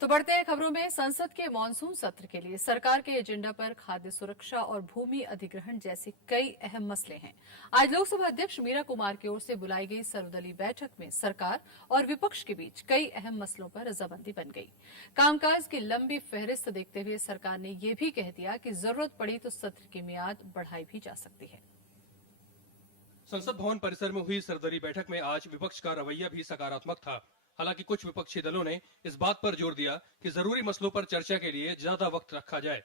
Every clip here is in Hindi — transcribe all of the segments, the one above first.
तो बढ़ते हैं खबरों में। संसद के मानसून सत्र के लिए सरकार के एजेंडा पर खाद्य सुरक्षा और भूमि अधिग्रहण जैसे कई अहम मसले हैं। आज लोकसभा अध्यक्ष मीरा कुमार की ओर से बुलाई गई सर्वदलीय बैठक में सरकार और विपक्ष के बीच कई अहम मसलों पर रजामंदी बन गई। कामकाज की लंबी फहरिस्त देखते हुए सरकार ने यह भी कह दिया कि जरूरत पड़ी तो सत्र की मियाद बढ़ाई भी जा सकती है। संसद भवन परिसर में हुई सर्वदलीय बैठक में आज विपक्ष का रवैया भी सकारात्मक था। हालांकि कुछ विपक्षी दलों ने इस बात पर जोर दिया कि जरूरी मसलों पर चर्चा के लिए ज्यादा वक्त रखा जाए।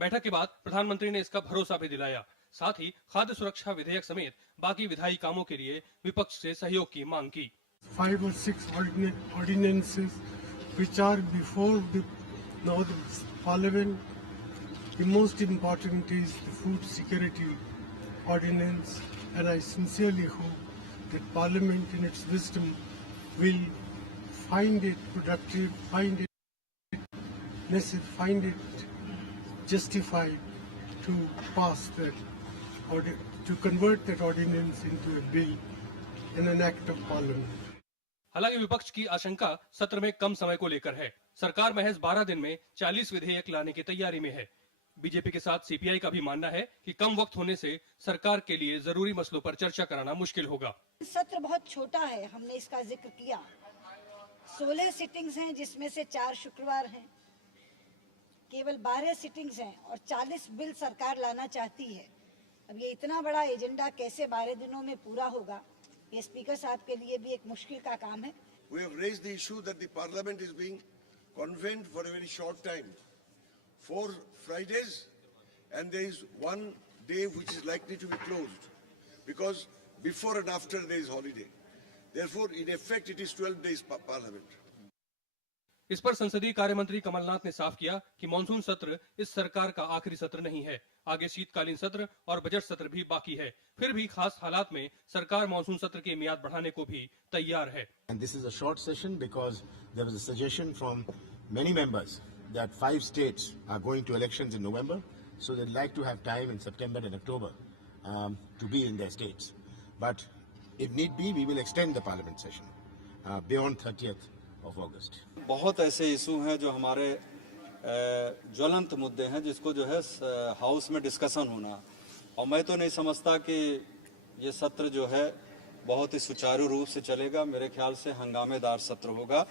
बैठक के बाद प्रधानमंत्री ने इसका भरोसा भी दिलाया। साथ ही खाद्य सुरक्षा विधेयक समेत बाकी विधायी कामों के लिए विपक्ष से सहयोग की मांग की। 5 or 6 ordinances which are before the now the Parliament. The most important is the food security ordinance, and I sincerely hope that Parliament in its wisdom will find it productive, find it necessary, find it justified to pass that, or to convert that ordinance into a bill in an act of Parliament. हालांकि विपक्ष की आशंका सत्र में कम समय को लेकर है। सरकार महज 12 दिन में 40 विधेयक लाने की तैयारी में है। बीजेपी के साथ सीपीआई का भी मानना है कि कम वक्त होने से सरकार के लिए जरूरी मसलों पर चर्चा कराना मुश्किल होगा। सत्र बहुत छोटा है, हमने इसका जिक्र किया। 16 सिटिंग्स हैं, जिसमें से 4 शुक्रवार हैं। केवल 12 सिटिंग्स हैं और 40 बिल सरकार लाना चाहती है। अब ये इतना बड़ा एजेंडा कैसे 12 दिनों में पूरा होगा, ये स्पीकर साहब के लिए भी एक मुश्किल का काम है। We have raised the issue that the Parliament is being convened for a very short time, 4 Fridays, and there is one day which is likely to be closed because before and after there is holiday. Therefore, in effect, it is 12 days Parliament. इस पर संसदीय कार्य मंत्री कमलनाथ ने साफ किया कि मानसून सत्र इस सरकार का आखिरी सत्र नहीं है। आगे शीतकालीन सत्र और बजट सत्र भी बाकी है। फिर भी खास हालात में सरकार मानसून सत्र की मियाद बढ़ाने को भी तैयार है। And this is a short session because there was a suggestion from many members that 5 states are going to elections in November, so they'd like to have time in September and October to be in their states. But if need be, we will extend the parliament session beyond 30th of August. बहुत ऐसे इशू हैं जो हमारे ज्वलंत मुद्दे हैं, जिसको जो है हाउस में डिस्कशन होना, और मैं तो नहीं समझता कि ये सत्र जो है बहुत ही सुचारू रूप से चलेगा। मेरे ख्याल से हंगामेदार सत्र होगा,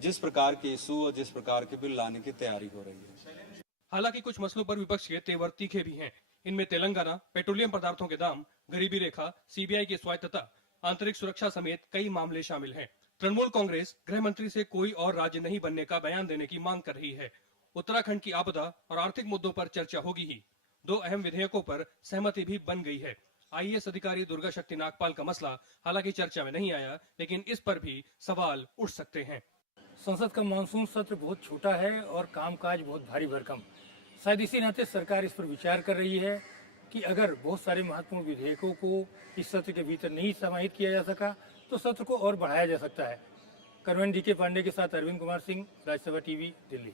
जिस प्रकार के इशू और जिस प्रकार के बिल लाने की तैयारी हो रही है। हालांकि कुछ मसलों पर विपक्ष के तेवर तीखे भी हैं। इनमें तेलंगाना, पेट्रोलियम पदार्थों के दाम, गरीबी रेखा, सीबीआई की स्वायत्तता, आंतरिक सुरक्षा समेत कई मामले शामिल हैं। तृणमूल कांग्रेस गृह मंत्री से कोई और राज्य नहीं बनने का बयान देने की मांग कर रही है। उत्तराखंड की आपदा और आर्थिक मुद्दों पर चर्चा होगी ही। 2 अहम विधेयकों पर सहमति भी बन गई है। आईएएस अधिकारी दुर्गा शक्ति नागपाल का मसला हालांकि चर्चा में नहीं आया, लेकिन इस पर भी सवाल उठ सकते हैं। संसद का मानसून सत्र बहुत छोटा है और कामकाज बहुत भारी भरकम। शायद इसी नाते सरकार इस पर विचार कर रही है कि अगर बहुत सारे महत्वपूर्ण विधेयकों को इस सत्र के भीतर नहीं समाहित किया जा सका तो सत्र को और बढ़ाया जा सकता है। करवन डी के पांडे के साथ अरविंद कुमार सिंह, राज्यसभा टीवी, दिल्ली।